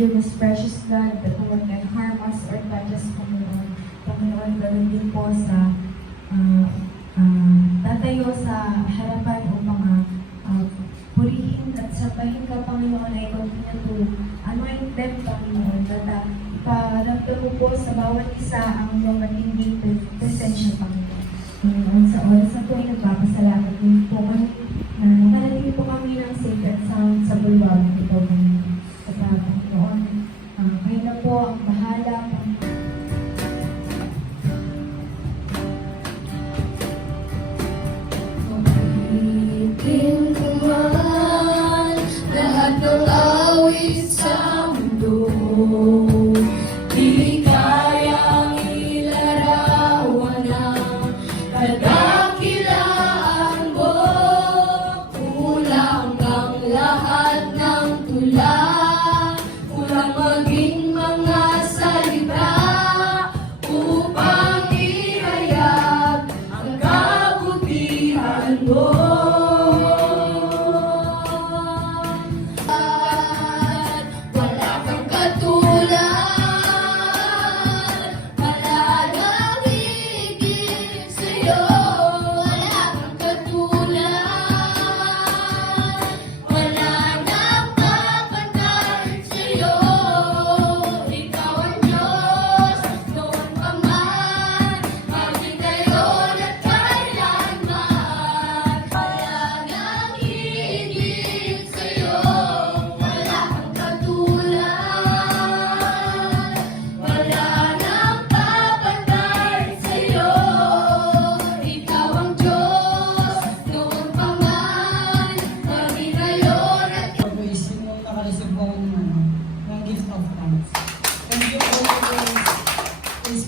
give His precious blood that will not harm us or touch us, Panginoon. Panginoon, ganoon din po sa tatayo sa harapan o mga purihin at sabahin ka, Panginoon, ay continue to anoint them, Panginoon, at iparamdam mo po sa bawat isa ang mga matinding presensya, Panginoon. Panginoon, sa oras na po ay nagpapasalamat din po kami na nakarating po kami ng safe at sound sa bulwag ito, Panginoon. At Panginoon, kayo na po ang bahala, Panginoon. Lahat ng awit sa mundo, di kayang ilarawan ng kadakilaan mo. Kulang ang lahat ng tula, kulang maging mga salita upang ihayag ang kabutihan mo.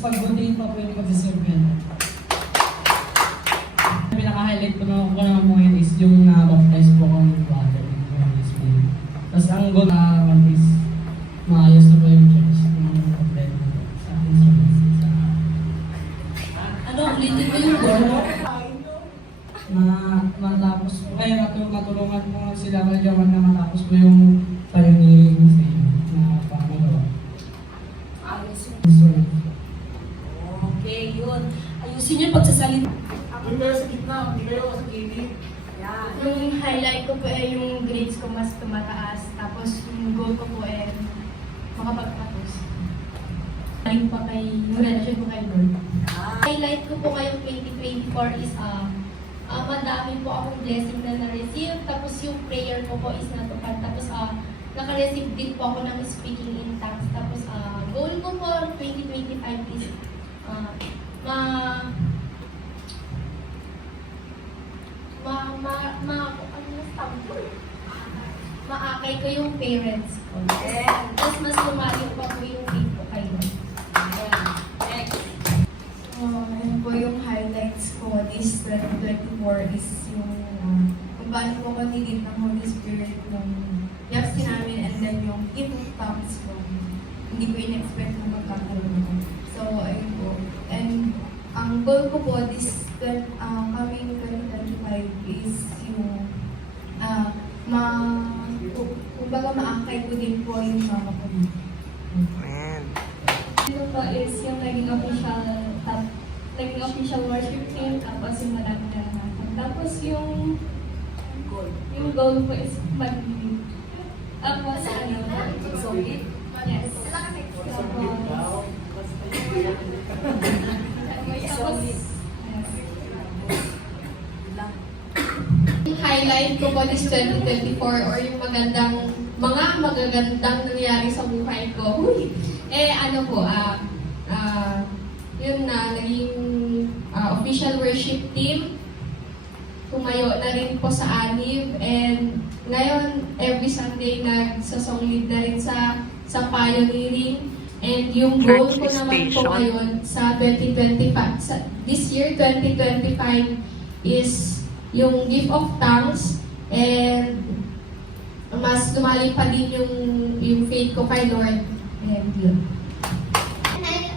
Pagbutiin pa po yung pag-deserve yan. Pinaka-highlight ko na mo yun is yung na-baptize po kong water in the Holy Spirit. Tapos ang goal na is maayos na po yung church. Yung complete sa instruments. Ano, ulitin mo yung goal mo? Matapos po, kaya matulungan po sila kay Jawan na matapos po yung pioneering sa inyo na pangalawa. Ayos yung Instrument. okay, yun. Ayusin yung pagsasalita. Yung kayo sa gitna, hindi kayo sa gilid. Yan. Yung highlight ko po ay yung grades ko mas tumataas. Tapos yung goal ko po ay makapagtapos. Galing pa kay yung relasyon ko kay Lord. Highlight ko po ngayong 2024 is madami po akong blessing na na-receive. Tapos yung prayer ko po is natupad. Tapos naka-receive din po ako ng speaking in tongues. Tapos goal ko po 2025 is maakay ko yung parents ko. Yes. Tapos mas lumayo pa po yung faith ko kayo. Ayan. Next. Ayun po yung highlights ko this 2024 is yung kung paano po ko nilid ng Holy Spirit ng yaps namin and then yung gift of tongues ko. Hindi ko in-expect na magkakaroon ko. So, ayun po. And ang goal ko po this coming 2025 is yung kumbaga maakay ko din po yung mama ko. Ito po is yung naging official worship team, tapos yung madami na natin. Tapos yung goal po is mag-lead. Ako sa ano? Solid. Yes. Yung highlight ko po this 2024 or yung mga magagandang nangyari sa buhay ko. Ano po, yun na, naging official worship team. Tumayo na rin po sa ANIV and ngayon, every Sunday nagsasong lead na rin sa pioneering. And yung goal ko naman po ngayon sa 2025, this year 2025 is yung gift of tongues and mas lumalim pa din yung faith ko kay Lord. And yun.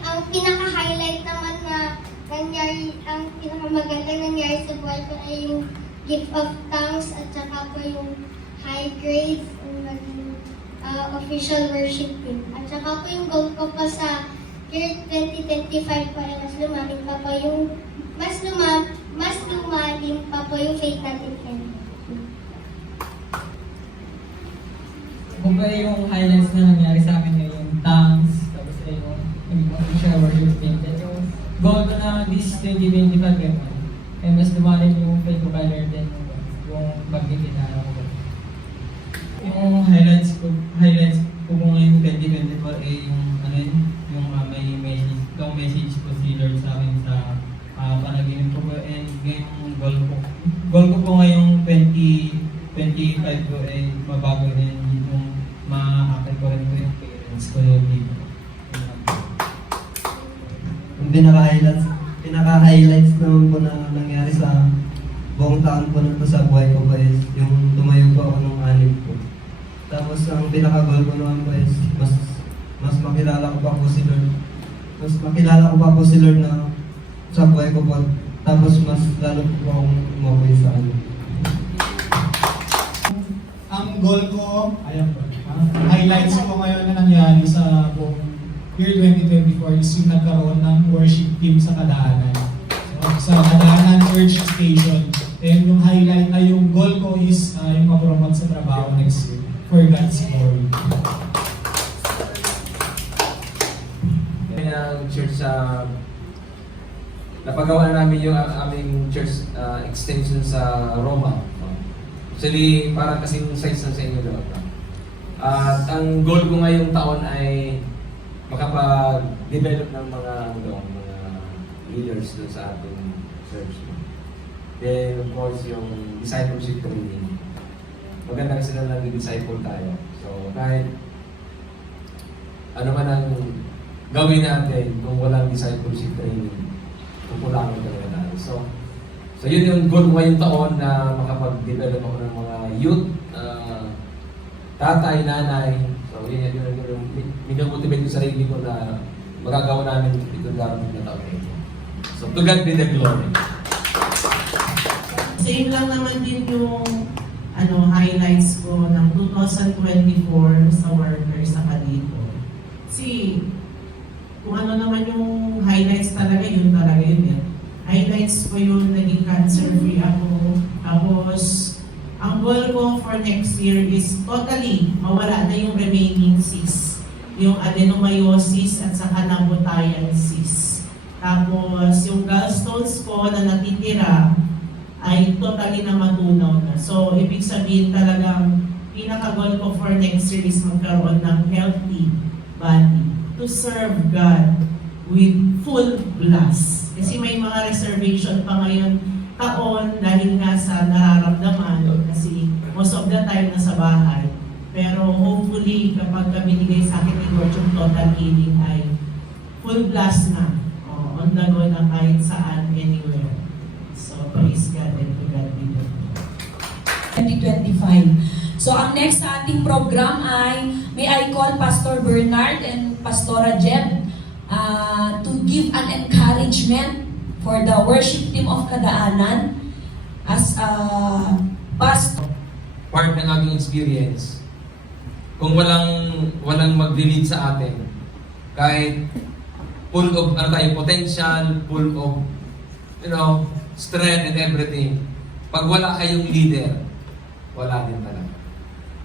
Ang pinaka-highlight naman na nangyari, ang pinakamagandang nangyari sa buhay ko ay yung gift of tongues at saka po yung high grades, yung naging official worship team. At saka po yung goal ko pa sa year 2025 po ay mas lumalim pa po yung mas lumalim pa po yung faith natin. Kung ba yung highlights na nangyari sa akin ngayon, dance, tapos yung official worship team, then yung goal ko na this 2025 yun. And mas lumalim yung faith ko kay Lord din yung pagkikinara ko. Yung highlights ko po ngayon 2024 ay yung ano yun, yung may message ko si Lord sa akin sa panaginip ko po, and yung goal ko po ngayong 2025 ko ay mabago rin yung ma-apply ko rin po yung parents ko yung dito. Yung pinaka-highlights naman po na nangyari sa buong taon po na to sa buhay ko po is yung tumayo po ako ng anib po. Tapos ang pinaka-goal ko naman po is mas makilala ko pa po si Lord. Mas makilala ko pa po si Lord na sa buhay ko po. Tapos mas lalo po akong umapoy sa ano. Ang goal ko, ayan po, highlights ko ngayon na nangyari sa buong year 2024 is yung nagkaroon ng worship team sa Kadaanan. So, sa Kadaanan Church Station. And yung highlight ay yung goal ko is yung ma-promote sa trabaho next year for God's glory. Ang church napagawa namin yung aming church extension sa Roma. Actually, parang kasing size sa inyo doon. At ang goal ko ngayong taon ay makapag-develop ng mga leaders doon sa ating church. Then, of course, yung discipleship training. Maganda kasi na nag-disciple tayo. So, kahit ano man ang gawin natin kung walang discipleship training, kukulangan talaga tayo. So yun yung goal ko ngayong taon na makapag-develop ako ng mga youth, tatay, nanay. So yun yung minomotivate yung sarili ko na magagawa namin itong darating na taon. So to God be the glory. Same lang naman din yung highlights ko ng 2024 sa workers sa Kalito. Kasi kung ano naman yung highlights talaga, yun talaga yun yan. Highlights ko yun, naging cancer-free ako. Tapos, ang goal ko for next year is totally mawala na yung remaining cysts. Yung adenomyosis at saka nabutayan cysts. Tapos, yung gallstones ko na natitira ay totally na matunaw na. So, ibig sabihin talagang pinaka-goal ko for next year is magkaroon ng healthy body to serve God with full blast. Kasi may mga reservation pa ngayon taon dahil nga sa nararamdaman kasi most of the time nasa bahay. Pero hopefully kapag binigay sa akin ni Lord yung total healing ay full blast na. On the go na kahit saan, anywhere. So praise God and to God be the glory. 2025. So ang next sa ating program ay may I call Pastor Bernard and Pastora Jeb to give an encouragement for the worship team of Kadaanan as a pastor. Part ng aming experience, kung walang mag-lead sa atin, kahit full of potential, full of strength and everything, pag wala kayong leader, wala din talaga.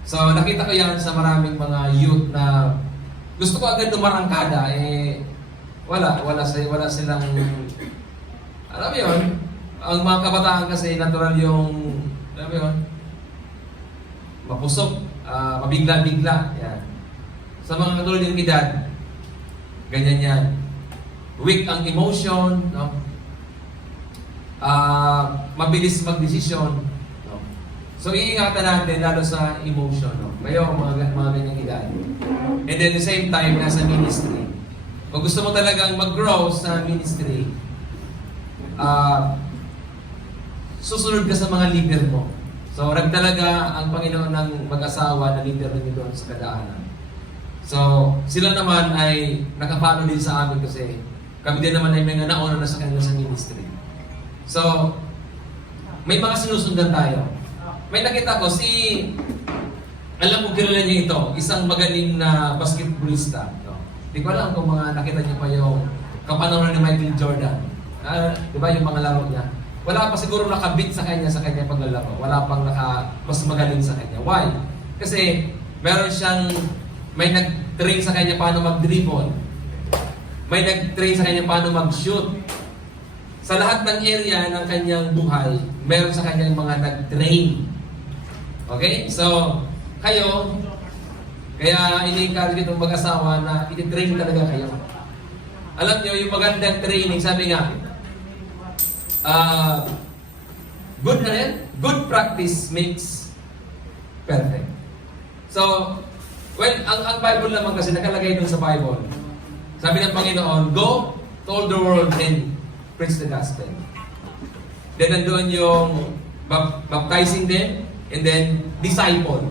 So nakita ko yan sa maraming mga youth na gusto ko agad dumarangkada, wala silang, alam mo yun, ang mga kabataan kasi natural yung, alam mo yun, mapusok, mabigla-bigla, yan. Sa mga katulad yung edad, ganyan yan. Weak ang emotion, no? Mabilis magdesisyon, no? So iingatan natin lalo sa emotion, no? Ngayon, mga ganyang edad. And then at the same time, nasa ministry. Kung gusto mo talagang mag-grow sa ministry, susunod ka sa mga leader mo. So, talaga ang Panginoon ng mag-asawa na leader ninyo doon sa Kadaanan. So, sila naman ay nakapano din sa amin kasi kami din naman ay may nauna na sa kanila sa ministry. So, may mga sinusundan tayo. May nakita ko, si Alam ko kilala niyo ito, isang magaling na basketballista. No? Di ko alam kung mga nakita niyo pa yung kapanahonan ni Michael Jordan. Di ba yung mga laro niya? Wala pa siguro nakabit sa kanya paglalaro. Wala pang mas magaling sa kanya. Why? Kasi may nag-train sa kanya paano mag-dribble. May nag-train sa kanya paano mag-shoot. Sa lahat ng area ng kanyang buhay, meron sa kanyang mga nag-train. Okay? So, kaya ini-encourage itong mag-asawa na iti-train talaga kayo. Alam nyo, yung magandang training, sabi nga, good practice makes perfect. So, ang Bible naman kasi nakalagay dun sa Bible. Sabi ng Panginoon, go to all the world and preach the gospel. Then nandoon yung baptizing them and then disciple.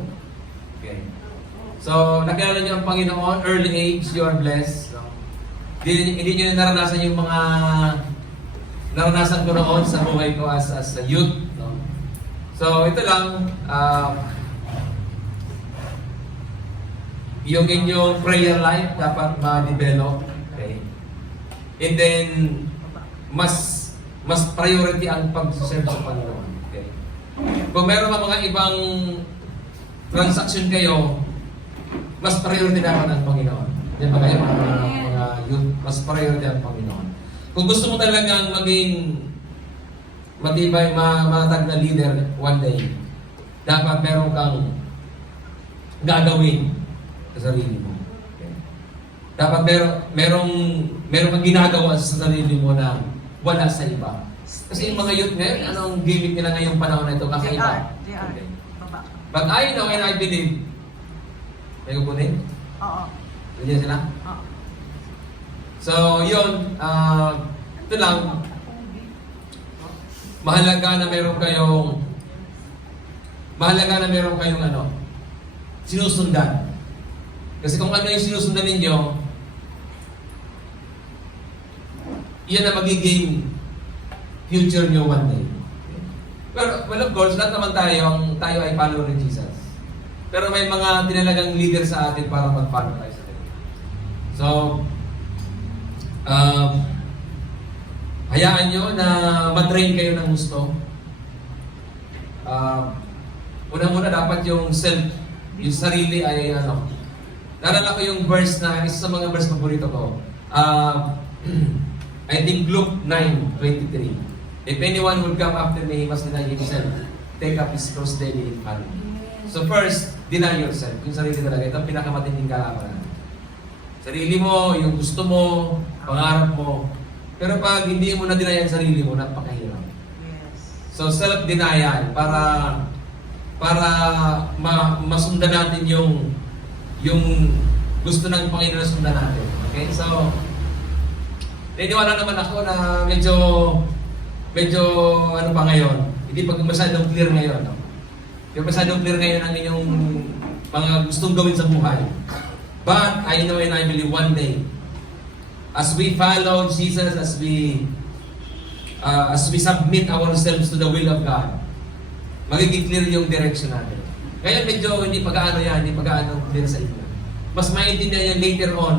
Okay. So, nakilala niyo ang Panginoon, early age, you are blessed. No? Hindi niyo na naranasan yung mga naranasan ko noon sa buhay ko as a youth. No? So, ito lang, yung inyong prayer life dapat ma-develop. Okay? And then, mas priority ang pag-serve sa Panginoon. Okay? Kung meron mga ibang transaction kayo, mas priority dapat ang Panginoon. Yan ba kayo mga youth? Mas priority ang Panginoon. Kung gusto mo talagang maging matibay, matag na leader one day, dapat meron kang gagawin sa sarili mo. Okay? Dapat merong kang ginagawa sa sarili mo na wala sa iba. Kasi yung mga youth ngayon, anong gimmick nila ngayong panahon na ito? Kakaiba. Okay. But I know and I believe, may kukunin? Oo. Nandiyan sila? Oo. So, yun, ito lang, mahalaga na meron kayong sinusundan. Kasi kung ano yung sinusundan ninyo, yan ang magiging future nyo one day. Well, of course, lahat naman tayo ay follower ni Jesus. Pero may mga tinalagang leader sa atin para mag-follow tayo sa kanila. So, hayaan nyo na matrain kayo ng gusto. Una-muna dapat yung sarili ay naalala ko yung verse na, isa sa mga verse paborito ko. I think Luke 9:23. If anyone would come after me, he must deny himself. Take up his cross daily and follow me. So first, deny yourself. Yung sarili talaga. Ito ang pinakamatinding kalaban. Sarili mo, yung gusto mo, pangarap mo. Pero pag hindi mo na-deny ang sarili mo, napakahirap. So self-denial para masundan natin yung gusto ng Panginoon na sundan natin. Okay? So, niniwala naman ako na medyo ano pa ngayon. Hindi pa masyadong clear ngayon. No? Hindi masyadong clear ngayon ang inyong mga gustong gawin sa buhay. But I know and I believe one day, as we follow Jesus, as we submit ourselves to the will of God, magiging clear yung direction natin. Kaya medyo hindi pag-aano clear sa inyo. Mas maintindihan yan later on.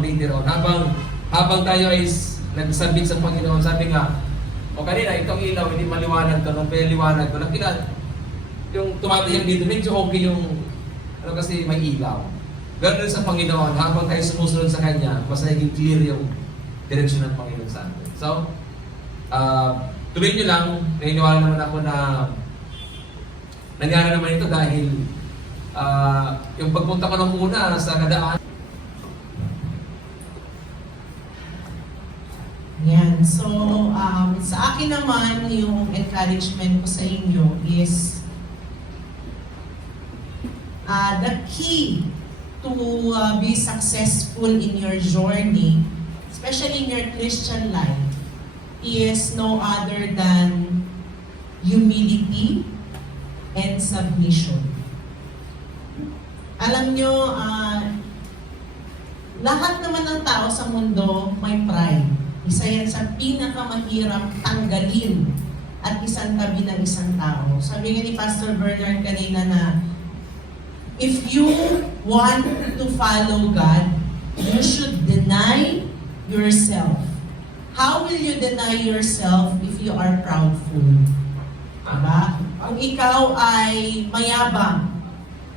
Habang tayo ay nagsabit sa Panginoon, sabi nga, o kanina, itong ilaw, hindi maliwanag to, nung pinaliwanag ko, yung tumatayang dito, medyo okay yung, kasi may ilaw. Ganun sa Panginoon, habang tayo sumusunod sa Kanya, mas naging clear yung direksyon ng Panginoon sa atin. So, tuloy nyo lang, naniniwala naman ako na nangyari naman ito dahil yung pagpunta ko nung una sa kadaan. Yan. So, sa akin naman, yung encouragement ko sa inyo is the key to be successful in your journey, especially in your Christian life, is no other than humility and submission. Alam nyo, lahat naman ng tao sa mundo may pride. Isa yan sa pinakamahirap tanggalin at isang tabi ng isang tao. Sabi nga ni Pastor Bernard kanina na if you want to follow God, you should deny yourself. How will you deny yourself if you are proudful? Diba? Kung ikaw ay mayabang,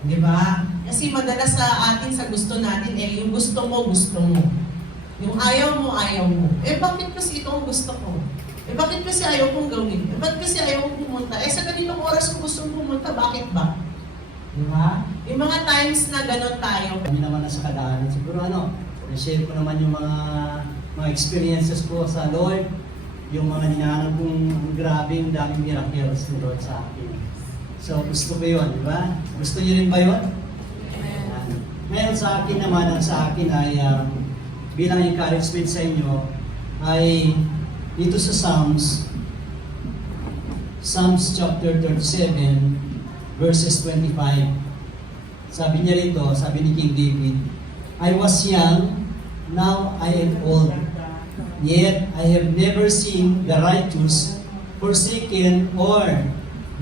diba? Kasi madalas sa atin, sa gusto natin, yung gusto mo, gusto mo. Yung ayaw mo, ayaw mo. Bakit kasi ito ang gusto ko? Bakit kasi ayaw kong gawin? Bakit kasi ayaw kong pumunta? Sa ganitong oras ko gusto pumunta, bakit ba? Diba? Yung mga times na gano'n tayo. Kami naman nasa kadaanan. Siguro na-share ko naman yung mga experiences ko sa Lord, yung mga dinaanan kong grabing daming miracles ni Lord sa akin. So gusto ko yun, di ba? Gusto niyo rin ba yun? Ayan. Ngayon sa akin naman, ang sa akin ay bilang encouragement sa inyo, ay dito sa Psalms chapter 37, verses 25, sabi niya rito, sabi ni King David, I was young, now I am old, yet I have never seen the righteous forsaken or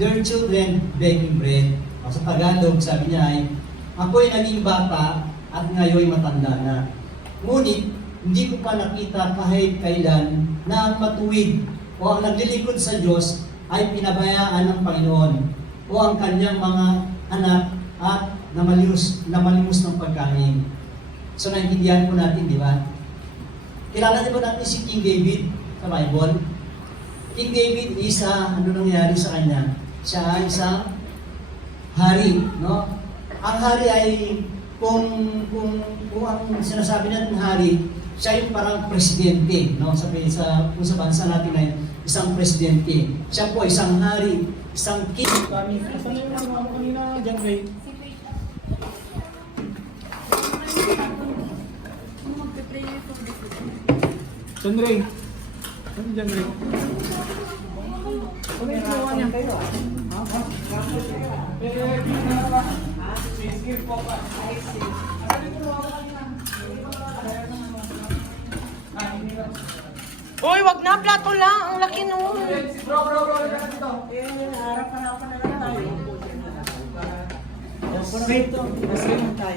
their children begging bread. Sa Tagalog, sabi niya ay, ako'y naging bata at ngayon'y matanda na. Ngunit, hindi ko pa nakita kahit kailan na ang matuwid o ang naglilingkod sa Diyos ay pinabayaan ng Panginoon o ang kanyang mga anak at namalimos ng pagkain. So naintindihan po natin, di ba? Kilala niyo ba natin si King David sa Bible? King David, ano nangyari sa kanya? Siya ay isang hari, no? Ang hari ay, kung ang sinasabi natin hari, siya yung parang presidente, no? Kung sa bansa natin ay isang presidente. Siya po isang hari, isang king. Kami, saan yung mga ako kanina, John Ray? John Ray. Ano John Ray? Ano yung ginawa niya? Uy, wag na, plato lang. Ang laki nun.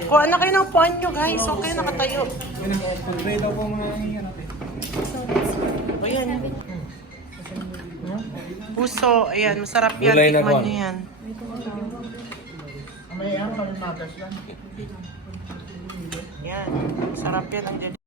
Kuha na kayo ng puwan nyo, guys. Okay, nakatayo. Pag-pray daw po mga natin. Ayan. Puso, ayan. Masarap yan. Gulay na Tikman kuwan. nyo yan. Yan. Masarap yan. Ang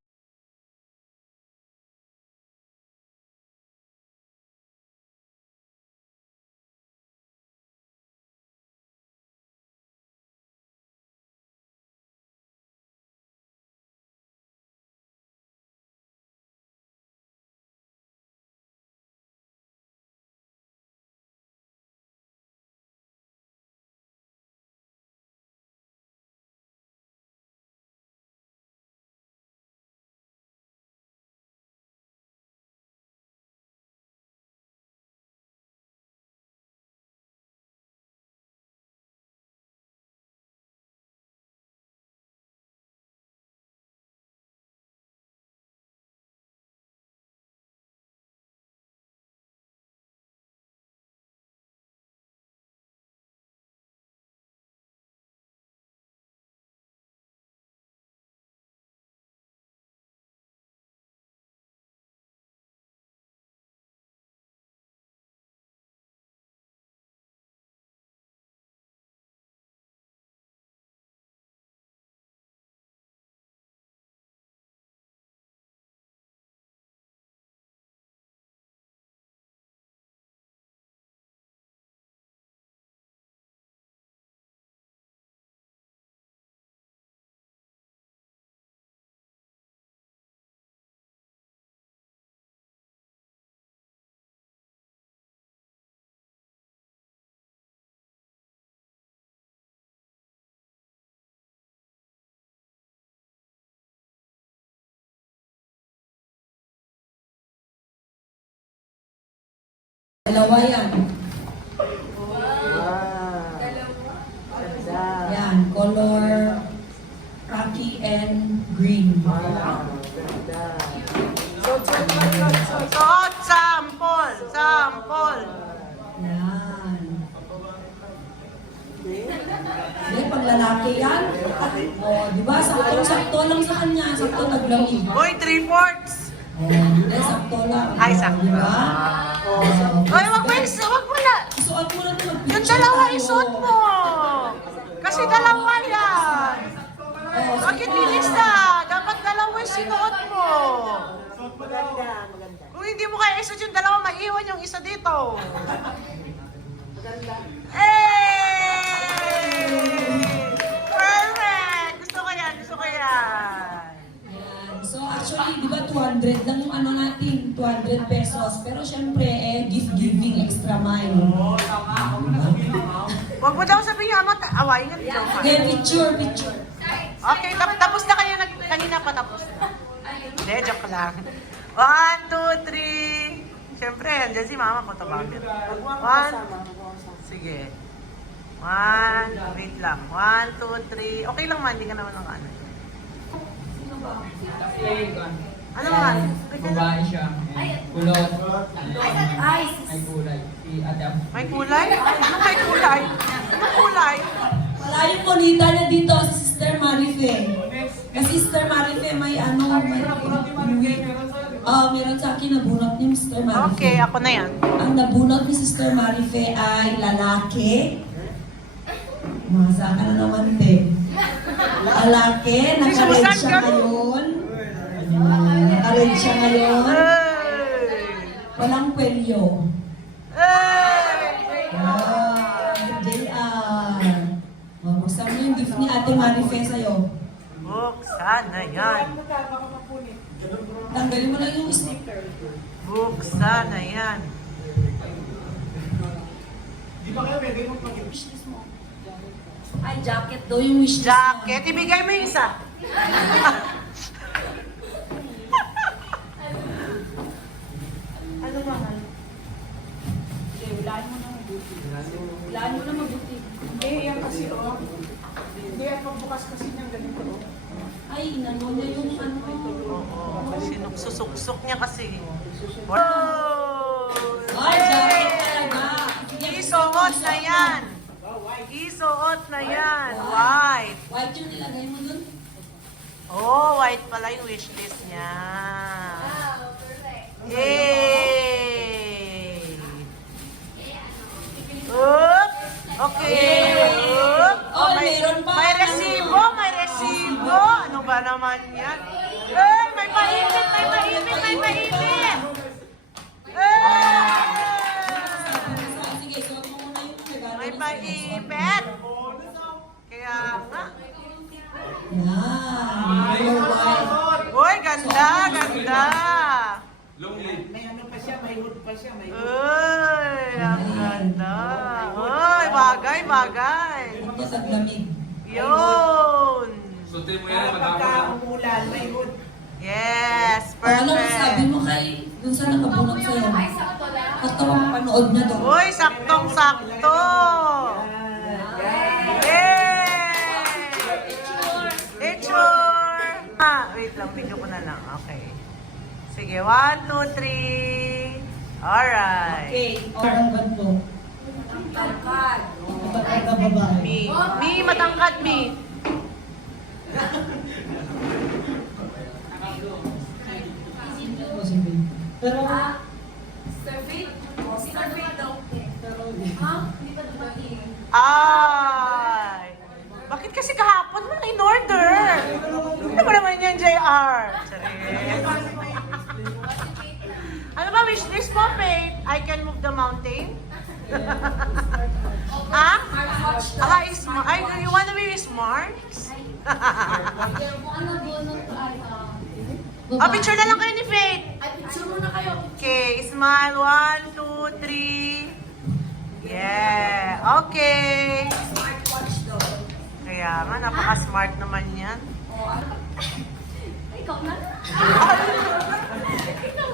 Dalawa yan. Yan, color khaki and green. Suot, sample! Sample! Yan. Hindi, pang lalaki yan. O, di ba? Sakto lang sa kanya. Sakto taglamig. Uy, 3/4. O, hindi, sakto lang. Ay, sakto. Di ba? O, Uy, wag mo na. isuot mo na ito. Yung dalawa isuot mo. Kasi dalawa yan. Bakit bilis na? Dapat dalawa yung sinuot mo. Kung hindi mo kaya isuot yung dalawa, maiwan yung isa dito. Perfect! Gusto ko yan, gusto ko yan. So actually, di ba 200 lang yung ano natin, 200 pesos. Pero syempre, gift-giving, extra mile. Huwag mo daw sabihin yung ama, awayin nga dito. Okay, picture. Okay, tapos na kayo, kanina pa tapos na. Hindi, joke lang. 1, 2, 3. Siyempre, andyan si mama ko tabagin. 1, sige. 1, wait lang. 1, 2, 3. Okay lang man, hindi ka naman ng ano. Ano man? Babae siya. Kulot. Ay, kulay. Si Ate Am. May kulay? Anong may kulay? Anong kulay? Wala yung bonita na dito, si Sister Marife. Kasi Sister Marife may ano, meron sa akin nabunot ni Sister Marife. Okay, ako na yan. Ang nabunot ni Sister Marife ay lalaki. Masa ka na naman, te. Lalaki, naka-red siya ngayon. Naka-red siya ngayon. Walang kwelyo. JR. Buksan mo yung gift ni Ate Marife sa'yo. Buksan na yan. Tanggalin mo lang yung sticker. Buksan na yan. Di ba kayo pwede mong pag-wishlist mo? Ay, jacket daw yung wishlist. Jacket, ibigay mo yung isa. Ano mahal? Hulaan mo na mabuti. Hindi, yan kasi Hindi, yan pagbukas kasi niyang ganito Ay, inano niya yung ano. Oo, sinuksusuksok niya kasi. Ay, jacket talaga. Isuot na yan. Isuot na yan. White. White yung nilagay mo dun? Oh, white pala yung wishlist niya. Yay! Oop! Okay. Oop! Oh, meron pa. May resibo, may resibo. Ano ba naman yan? Eh, may maipit, may maipit, may maipit. Sige, suot mo muna yung regalo. May maipit. Kaya nga. Yan. Your white. Uy, ganda, ganda. May ano pa siya, may hood pa siya, may Uy, ang ganda. Uy, bagay, bagay. Ito sa lamig. Yun. Sutin mo yan, umulan, may hood. Yes, Ano sabi perfect. mo kay dun sa nakabunot sa'yo? Sakto ang panood niya doon. Uy, saktong-sakto. Yay! Picture! Wait lang, video ko na lang. Okay. Sige, 1, 2, 3. Alright. Okay. Parang ganito. Tangkad. Matangkad na babae. Me, matangkad, me. Pero, Ay! Bakit kasi kahapon mo in order? Ano ba naman yan, JR? Charis. Ano ba wishlist mo, Faith? I can move the mountain? Ha? Smart. Ay, you wanna be smart? Picture na lang kayo ni Faith. Picture muna kayo. Okay, smile. 1, 2, 3. Yeah. Okay. Smartwatch daw. Kaya nga, napaka-smart naman yan. Ikaw na.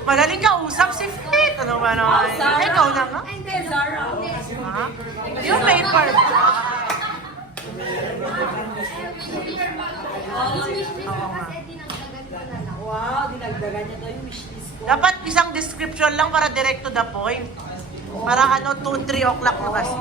Madaling kausap si Faith. Ano ba naman? Ikaw na nga. Hindi, Zara. Ha? Yung paper. Oo nga. Wow, dinagdagan niya daw yung wishlist ko. Dapat isang description lang para direct to the point. Para 2, 3 o'clock na kasi.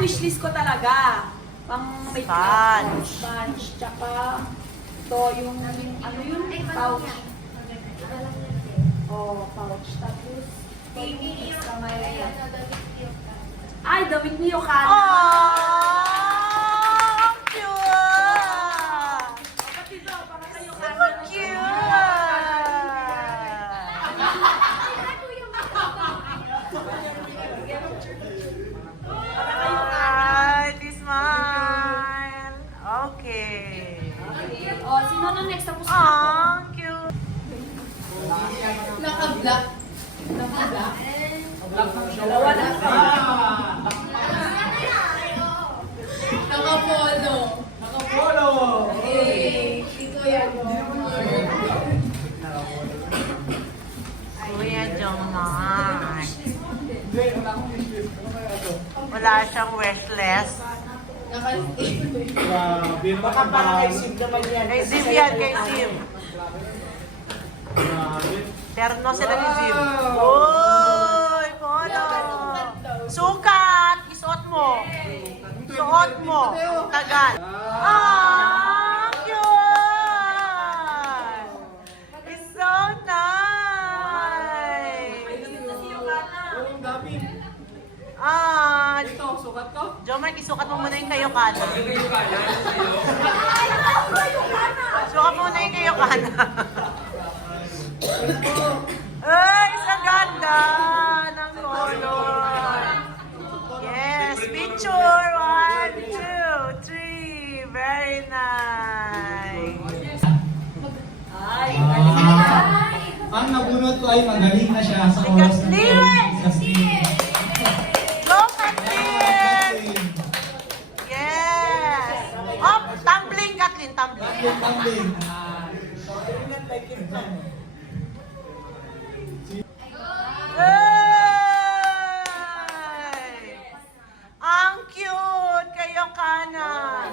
wishlist ko talaga. Pang may sponge. Tsaka ito yung ano yun? Pouch. Oh, pouch. Tapos baby sa may... Ay, damit ni Yokana. Oh! Cute! Kapatid daw, para kay Yokana. Ay, this smile. Okay. Oh, sino na next? Tapos na ako. Aw, cute. Naka-black. Naka-black. Dalawa na. Naka-polo. Nakapolo! Eh, ito yan. Kuya Jomar. Wala siyang wishlist. Grabe, baka para kay Sim naman yan. Kay Zim yan, kay Zim. Terno sila ni Zim. Uy, polo. Sukat! Isuot mo. Suot mo. Tagal. Ah, cute! It's so nice. Ah, Sukat ko? Jomar, isukat mo muna yung kayo kana. Sukat mo muna yung kayo kana. Ay, sa ganda ng color. Yes, picture. 1, 2, 3. Very nice. Ang nabunot ko ay magaling na siya sa oras ng Kasliwe! Go, Kathleen! Yes! Oh, tumbling, Kathleen, tumbling. Tumbling. Ay! Ang cute kayong kanan.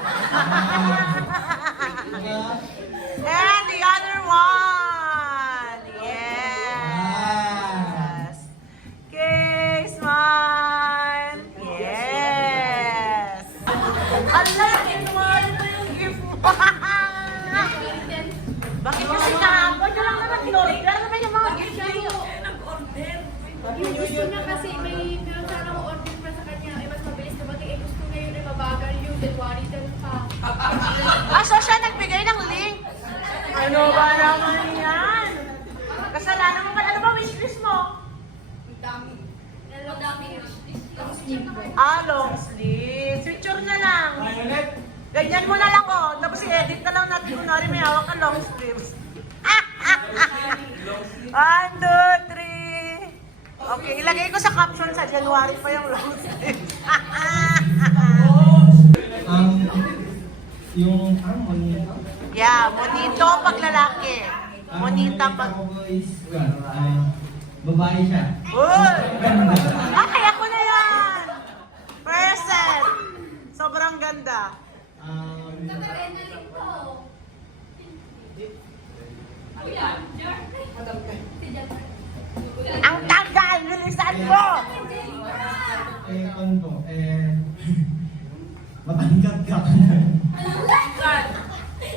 And the other one. Yes. Okay, smile. Yes. Ala, kinuha mo yung gift mo. Bakit kasi kahapon na lang naman kinorder naman yung mga gift niyo? Yung gusto niya kasi may meron sana akong order pa sa kanya. Ay, mas mabilis na bagay. Eh, gusto ngayon ay mabagal yung January 10 pa. Ah, so siya nagbigay ng link. Ano ba naman yan? Kasalanan mo ba? Ano ba wishlist mo? Ang dami. Ang dami wishlist. Ang sleeve ko. Ah, long sleeve. Picture na lang. Ganyan mo na lang, oh. Tapos i-edit na lang natin. Kunwari may hawak ka long sleeves. 1, 2, 3. Okay, ilagay ko sa caption sa January pa yung long sleeves. Yung monito. Yeah, monito pag lalaki. Monita pag... Babae siya. Uy! Ay, ako na yan! Person! Sobrang ganda. Ang tagal! Bilisan mo! Matangkat ka.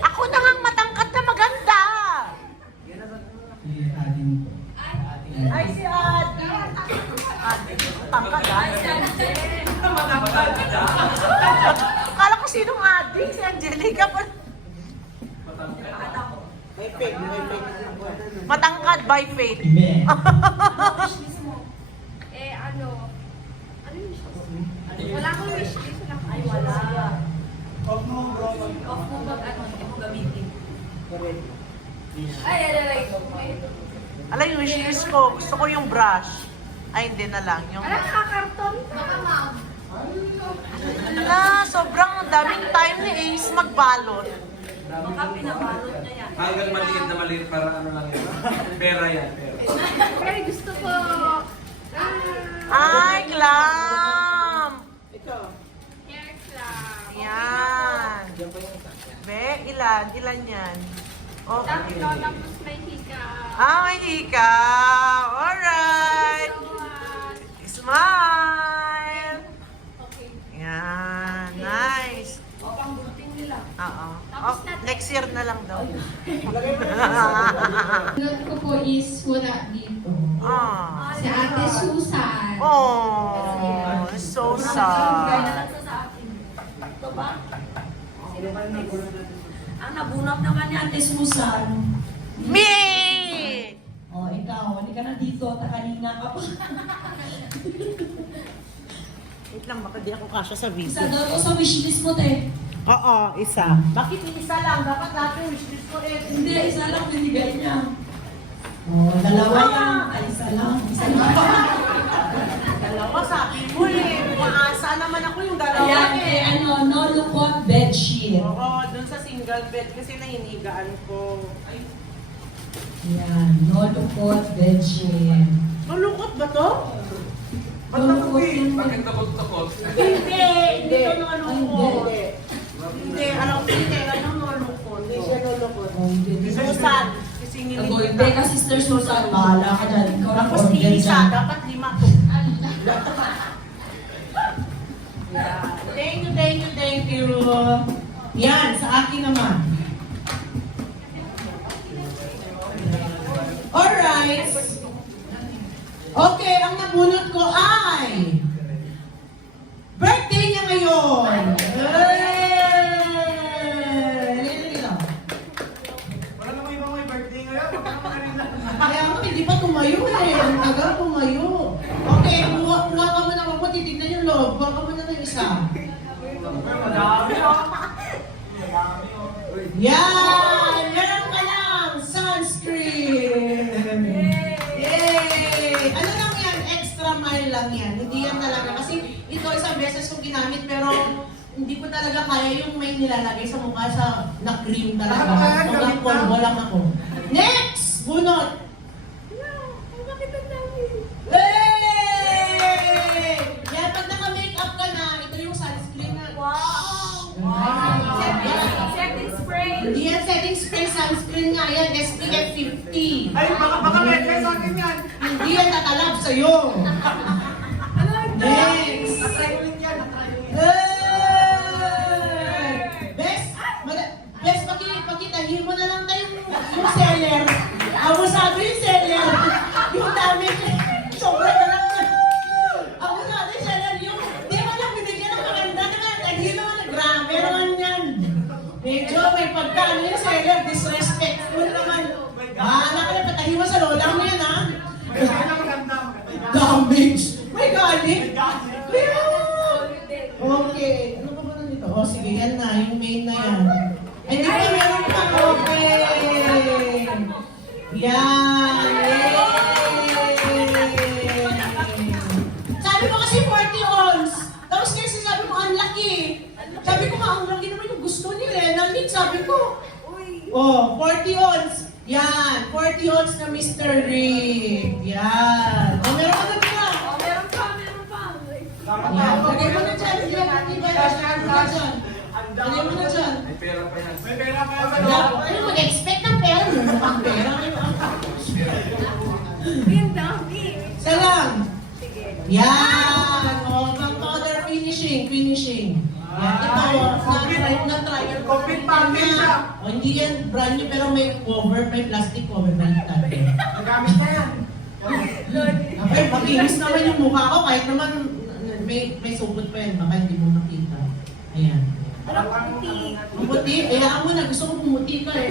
Ako na nga matangkad na maganda! Si Ading po. Ay, si Ate! Ate, tangkad ah. Akala ko sinong Ate? Si Angelica pa. Matangkad by faith. Hindi. Eh, ano yung wishlist? Wala akong wishlist. Wala akong ay, wala. Off mo, bro. Off mo ba? Ano? Hindi mo gamitin. Ay, Alam yung wishlist ko, gusto ko yung brush. Ay, hindi na lang. Yung... nakakarton? Baka ma'am. Ala, sobrang daming time ni Ace magbalot. Baka pinabalot niya yan. Hanggang maliit na maliit para ano lang yun. Pera yan, pera. Pero gusto ko. Ay, clam! Hair club. Yan. Be, ilan? Ilan yan? Tapos Okay. tapos may hika. Ah, may hikaw. Alright. So much. Smile. Okay. Yan. Note ko po is wala dito. Ah. Si Ate Susan. Oh, so sad. Ang nabunot naman ni Ate Susan. Me! Oh, ikaw, hindi ka na dito, kanina ka pa. Wait lang, baka di ako kasya sa video. Isa daw to sa wishlist mo, te. Oo, isa. Bakit isa lang? Dapat lahat yung wishlist ko eh. Hindi, isa lang binigay niya. Oh, dalawa yan. Ay, isa lang. Isa lang. Dalawa, sabi mo eh. Maasa naman ako yung dalawa Ayan, eh. no lukot bedsheet. Oo, dun sa single bed kasi nahinigaan ko. Ay, Ayan, no lukot bedsheet. malungkot ba to? No lukot yung... Bakit takot-takot? Hindi, hindi to nalungkot. Hindi. Hindi, alam ko hindi, anong nalungkot? Hindi siya nalungkot. Susan, sisingilin Hindi ka, Sister Susan. Bahala ka dyan. Ikaw ang Tapos organ isa, dyan. dapat 5 to. Yeah. Thank you. Yan, sa akin naman. Alright. Okay, ang nabunot ko ay birthday niya ngayon. Wala namang ibang may birthday ngayon. Baka naman kanina. Kaya nga, hindi pa tumayo eh. Ang tagal tumayo. Okay, kuha ka muna ako. Titignan yung loob. Kuha ka muna ng isa. Madami Yan! Meron ka lang! Sunscreen! Yay! Ano lang yan? Extra mile lang yan. Hindi yan talaga. Kasi ito isang beses ko ginamit pero hindi ko talaga kaya yung may nilalagay sa mukha sa na cream talaga. Sobrang polvo lang ako. Next! Bunot! Hey! Yan, pag naka-makeup ka na, ito yung sunscreen na. Wow! Setting spray. Hindi yan setting spray, sunscreen nga yan, SPF 50. Ay, baka may sa akin yan. Hindi yan tatalab sa'yo. Next! Natry ko rin yan. Hey! Best, pakitahin mo na lang tayo yung seller. Abusado yung seller. Yung dami. Sobra na lang. Abusado yung seller. Yung, di mo lang binigyan ng maganda naman. Taghin naman. Grabe naman yan. Medyo may pagkaan yung seller. Disrespectful naman. Bahala ka na. Patahin mo sa lola mo yan, ha? Damage. May galit. Okay. Ano pa ba nandito? Oh, sige, yan na. Yung main na yan. Ay, di ba meron pa? Okay. Yan. Yay! Sabi mo kasi 40 ons. Tapos kasi sabi mo, ang laki. Sabi ko nga, ang laki naman yung gusto ni Renalyn. Sabi ko, oh, 40 ons. Yan, 40 ons na Mr. Rick. Yan. Oh, meron ka na ba? Meron pa. Yan. Lagay mo na dyan. Lagay mo na dyan. Lagay mo na dyan. May pera pa yan. May pera pa yan. Ano mag-expect ng pera? Mukhang pera. Yung dami. Isa lang. Yan. O, pang-powder finishing. Yan. Ito, na-try. Complete package siya. O, hindi yan brand new pero may cover, may plastic cover. Baliktad. Nagamit na yan. Okay, makinis naman yung mukha ko kahit naman may supot pa yan. Baka hindi mo makita. Ayan. Ang puti, hayaan mo na. Gusto ko pumuti ka eh.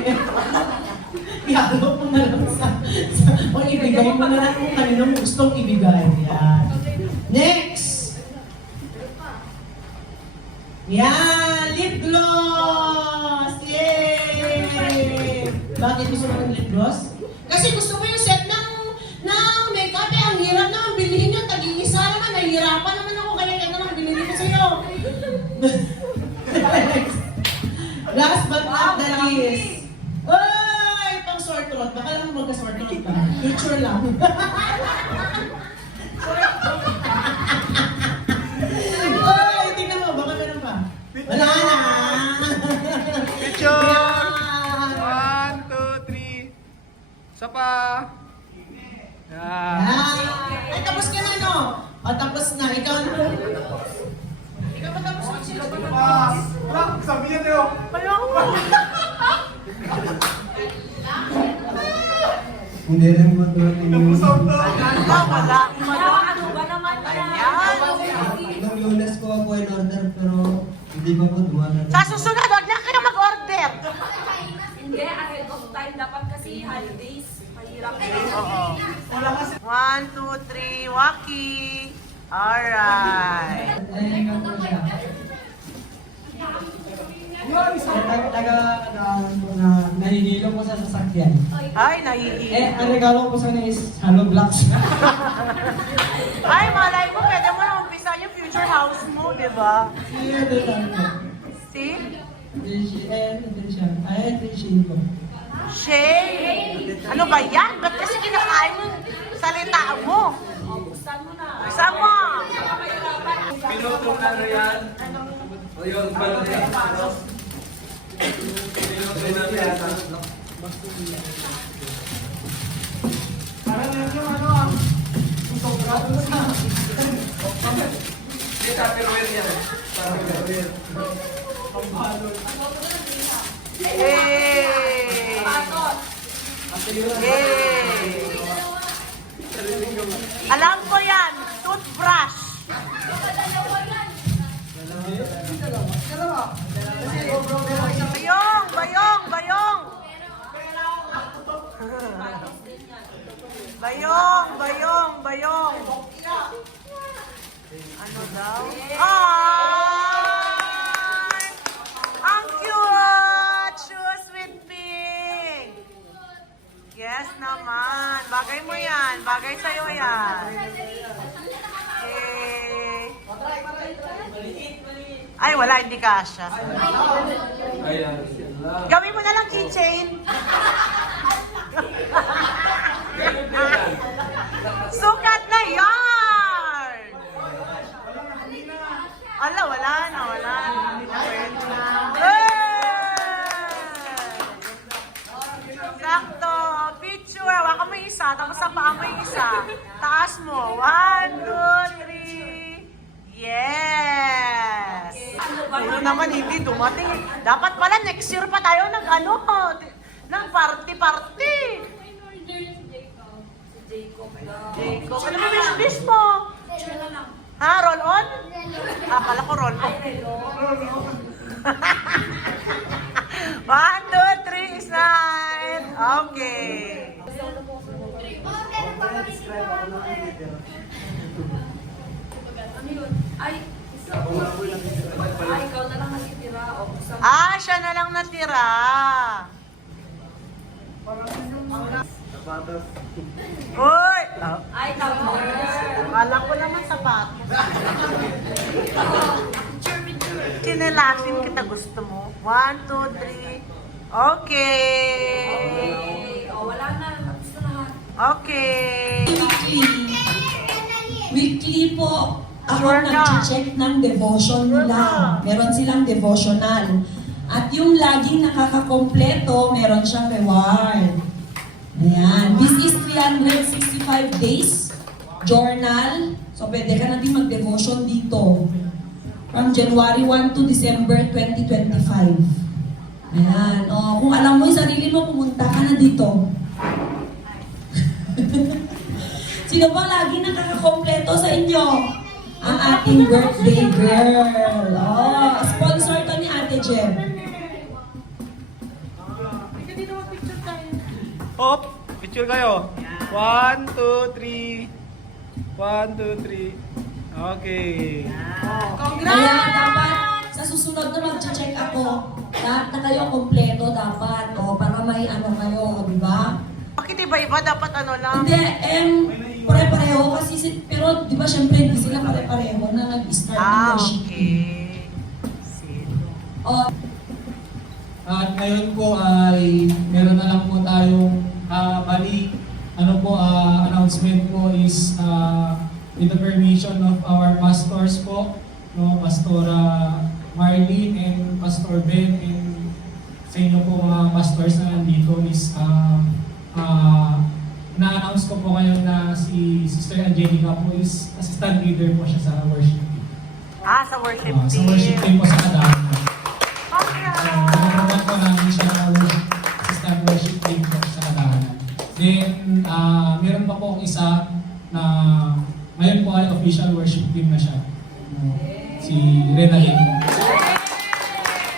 Ihalo mo na lang o ibigay mo na lang kung kaninong gustong ibigay. Yan. Next! Yan! Lip gloss! Yay! Bakit gusto mo ng lip gloss? Kasi gusto mo yung set ng makeup eh. Ang hirap naman bilhin yun. Tag-iisa naman. Nahihirapan naman ako. Kaya yan naman binili ko sa'yo. Last but not the least. Ay! Pang sore throat. Baka lang magka-sore throat pa. Future lang. Ay! Tingnan mo. Baka meron pa. Wala na. Picture! Yan. 1, 2, 3. Isa pa. Yan. Yan. Ay, tapos ka na, no? O, tapos na. Ikaw na. Ikaw pa tapos na. Wala, sabi niya tayo. Kaya ko. Hindi rin po dumating yung... Wala. Ano ba naman yan? Nung Lunes ko po in order pero hindi pa po dumating. Sa susunod, huwag na kayo mag-order. Hindi, ahead of time. Dapat kasi holidays. Mahirap na yun. Oo. 1, 2, 3, Waki. Alright. Ayun nga po siya. Nahihilo po sa sasakyan. Ay, naiiyak. Ang regalo ko sa kanya is hollow blocks. Ay, malay mo, pwede mo na umpisa yung future house mo, di ba? See? Attention ko. Shay! Ano ba yan? Ba't kasi kinakain mo yung salita mo? Buksan mo na. Buksan mo! Piloto na rin yan. O yun, balo yan. Piloto na rin yan. Parang yung ano sobrado sa... Hindi, Tupperware yan. Tupperware. Hey! Hey! Alam ko yan, toothbrush. Bayong! Bayong! Bayong! Bayong! Bayong! Bayong! Ano daw? Ay! Ang cute! Shoes with pink! Yes naman. Bagay mo yan. Bagay sa'yo yan. Eh. Ay, wala. Hindi kasha. Ayan. Gawin mo na lang keychain. Sukat na yarn! Ala, wala na. Wala na. Hindi na pwede. Sakto. Picture. Waka mo yung isa. Tapos sa paa mo yung isa. Taas mo. 1, 2, 3. Yes! Ano naman hindi dumating. Dapat pala next year pa tayo ng party-party. Jacob. Ano ba wish mo? Ha? Roll on? Akala ko roll on. 1, 2, 3 is 9. Okay. Ikaw na lang nakitira. O, buksan mo. Ah, siya na lang natira. Uy! Ay, cover. Akala ko naman sapatos. Chinelasin kita, gusto mo. 1, 2, 3. Okay. O, wala na. Tapos na lahat. Okay. Weekly po, ako Sure na. nag-check ng devotion nila. Meron silang devotional. At yung laging nakakakompleto, meron siyang reward. Ayan. This is 365 days journal. So, pwede ka na din mag-devotion dito. From January 1 to December 2025. Ayan. O, kung alam mo yung sarili mo, pumunta ka na dito. Sino ba lagi nakakakompleto sa inyo? Ang ating birthday girl. Oh, sponsor to ni Ate Jem. Hop! Picture kayo. 1, 2, 3. 1, 2, 3. Okay. Kaya dapat sa susunod na mag-check ako, lahat na kayo kompleto dapat. O, para may ano kayo, di ba? Bakit iba-iba? Dapat ano lang? Hindi, pare-pareho kasi, pero di ba syempre hindi sila pare-pareho na nag-start ng worship. Okay. O, At ngayon po ay meron na lang po tayong announcement po is with the permission of our pastors po, no, Pastora Marlene and Pastor Ben, and sa inyo po mga pastors na nandito is na-announce ko po kayo na si Sister Angelica po is assistant leader po siya sa worship team. Sa worship Sa team. worship team po sa Kadaan. Okay. Nagkaroon po namin siya ng assistant worship team po sa Kadaan. Then, ngayon po ay official worship team na siya. Si Renalyn po.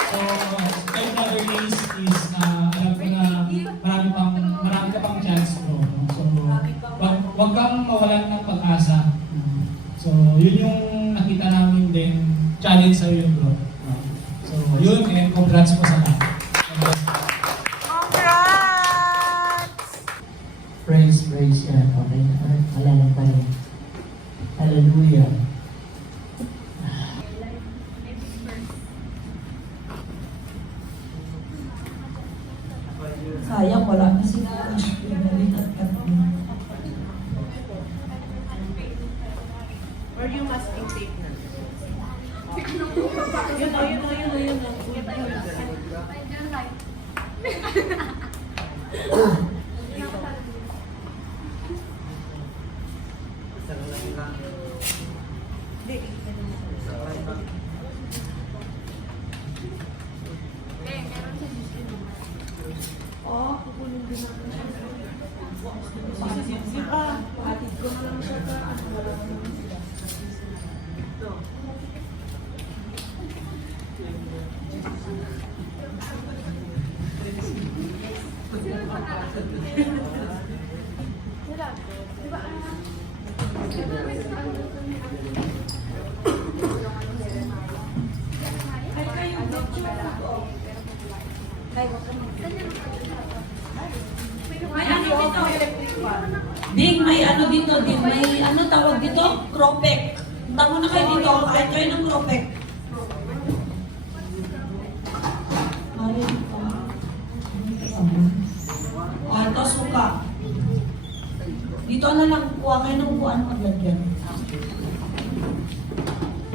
So, kay Brother Ace is, alam ko na marami ka pang chance bro. So, wag kang mawalan ng pag-asa. So, yun yung nakita namin din, challenge sa yun bro. So, yun, and congrats po sa lahat. Congrats! Praise yan. Okay? Alala pa rin. Hallelujah. Sayang, wala na sila. Renalyn at Catherine. Or you must intake na. Ding, may ano dito, Ding, may ano tawag dito? Cropek. Tamo na kayo dito, kahit kayo ng cropek. Ito, suka. Dito na lang, kuha kayo ng kuhaan maglagyan.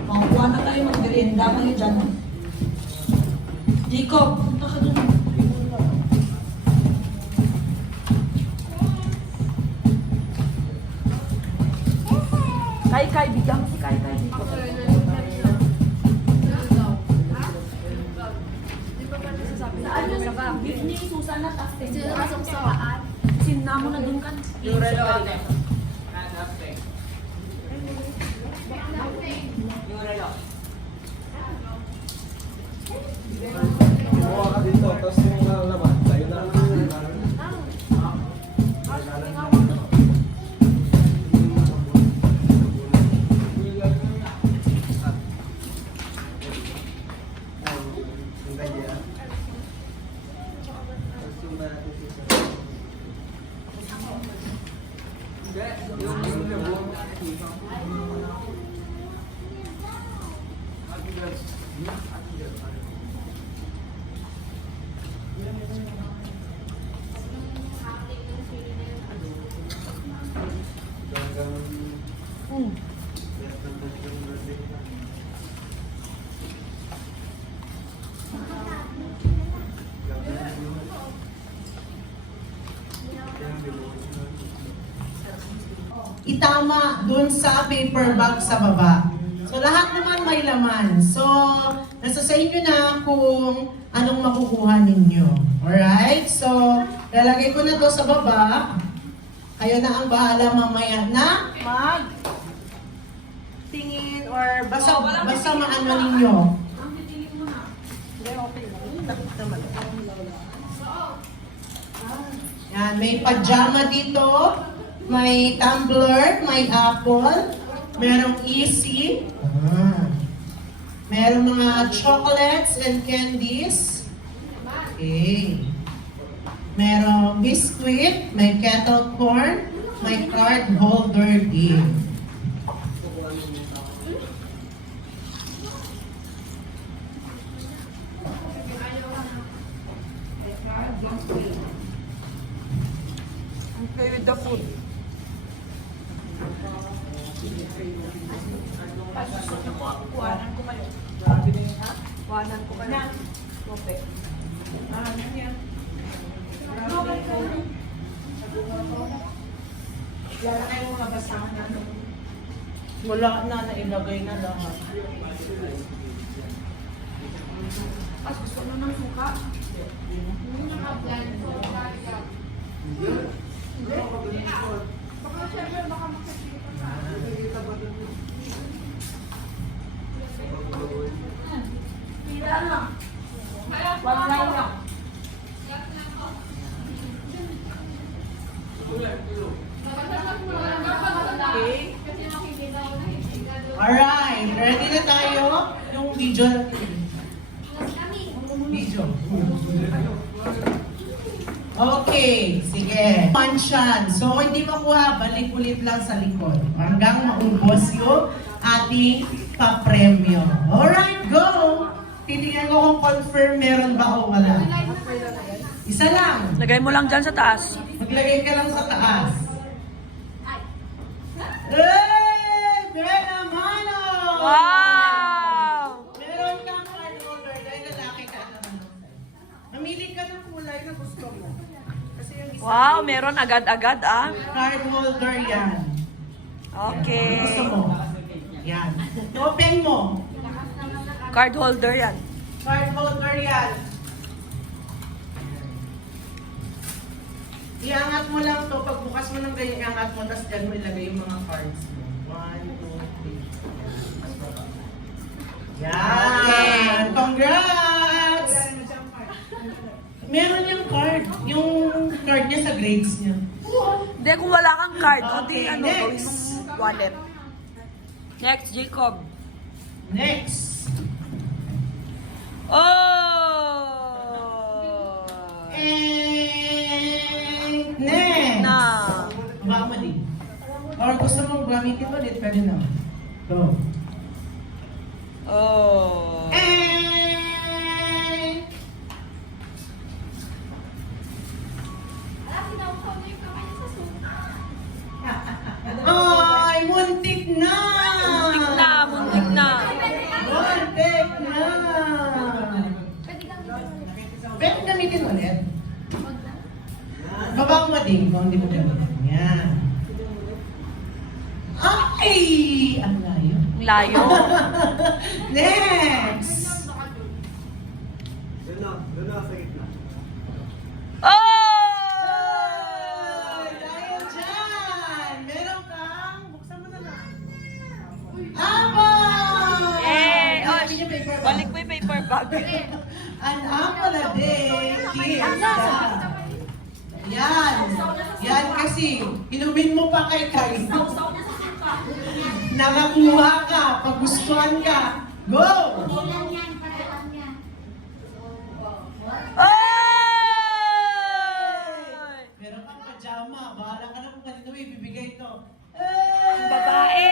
Kuha na kayo mag-merienda kayo dyan. Jacob, punta ka dun. Kai, bigyan mo si Kai dito. Saan yun? Give ni Susan at Astin. Sino kasok sa waan? Sinna mo na dun kan. Yung relo ate. Yung relo. Kuha ka dito, tapos yung laman, tayo na. Itama dun sa paper bag sa baba. So lahat naman may laman. So nasa sa inyo na kung anong makukuha ninyo. Alright? So lalagay ko na to sa baba. Kayo na ang bahala mamaya na mag tingin or basta maano ninyo. Yan, may pajama dito. May tumbler, may apple, merong easy, merong mga chocolates and candies, okay. Merong biscuit, may kettle corn, may card holder din. Okay with the food. Kuhanan ko kayo. Kuhanan ko kayo. Okay. Wala na kayong mga basahan na. Wala na, nailagay na lahat. Mas gusto mo ng suka? Baka syempre baka makikita. Alright, ready na tayo? Yung video natin. Video. Okay, sige. Pansyan. So, hindi makuha, balik ulit lang sa likod. Hanggang maubos yung ating papremyo. Alright, go! Titingnan ko kung confirm meron ba o wala. Isa lang. Lagay mo lang dyan sa taas. Maglagay ka lang sa taas. Hey! Bella Mano! Wow! Meron kang card holder dahil lalaki ka naman. Mamili ka ng kulay na gusto mo. Kasi yung isa Wow, meron agad-agad ah. card holder yan. Okay. Ano gusto mo? Yan. Open mo. Card holder yan. Card holder yan. Iangat mo lang to. Pagbukas mo ng ganyan, iangat mo. Tapos dyan mo ilagay yung mga cards mo. 1, 2, 3. Yan. Congrats! Meron yung card. Yung card niya sa grades niya. Hindi, kung wala kang card, o di Okay, ano, next. gawin mong wallet. Next, Jacob. Next. Oh! And next. Na. Baka mo din. Or gusto mong gamitin ulit, pwede na. Go. Oh. And... Ay, muntik na! Muntik na, muntik na. Muntik na! Pwede gamitin ulit. Baba mo din kung hindi mo gamitin. Yan. Ay! Ang layo. Ang layo. Next! Oh! Ay, dahil dyan, meron kang, buksan mo na lang. Aba! Yay! Oh, Sabi niya paper bag. balik mo yung paper bag. An apple a day keeps the... Yan. Yan kasi, inumin mo pa kay Kai. Nakakuha ka, pagustuhan ka. Go! Oh! Meron kang pajama. Bahala ka na kung kanino ibibigay ito. Babae.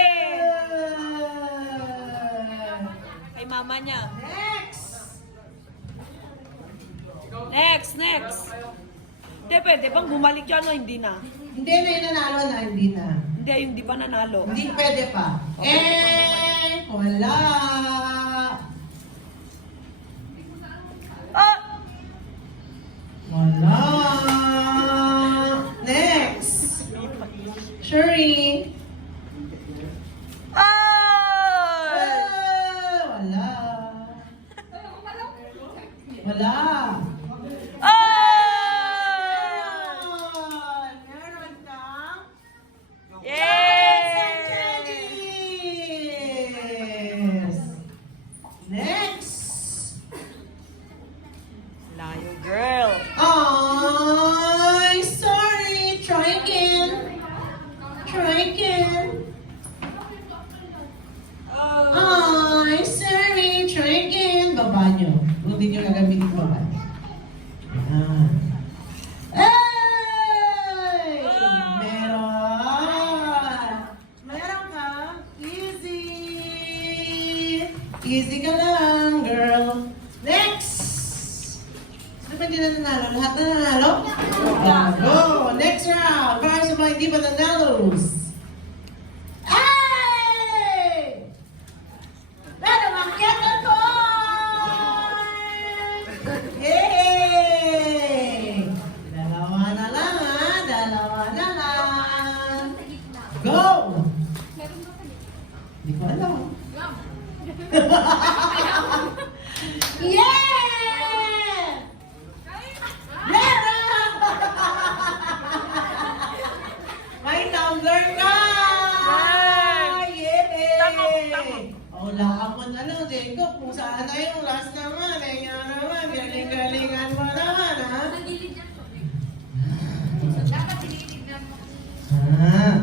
Kay mama niya. Next! Next. Hindi, pwede bang bumalik yan o hindi na? Hindi na yung nanalo na, hindi na. Hindi, yung di pa nanalo. Hindi pwede pa. Wala. Oh! Wala. Next. Shuri. Oh! Wala. Wala. Oh! Meron kang Yay! Yes. Next. Layo, girl. Ay, sorry. Try again. Ay, sorry. Try again. Baba nyo. Kung hindi nyo gagamitin baba. Ayan. Ay! Meron ka. Easy. Easy ka lang, girl. Next. Sino ba hindi na nanalo? Lahat na nanalo? Go! Next round. Para sa mga hindi pa nanalos. Ay! Meron ang kettle coin! Yay! Dalawa na lang, ha? Dalawa na lang. Go! Hindi ko alam. Yeah! Meron! May tumbler ka! Yay! Tama. Wala ka mo na lang, Jacob. Kung saan na yung last naman. Eh, nga naman. Galing-galingan mo naman, ha? Ah.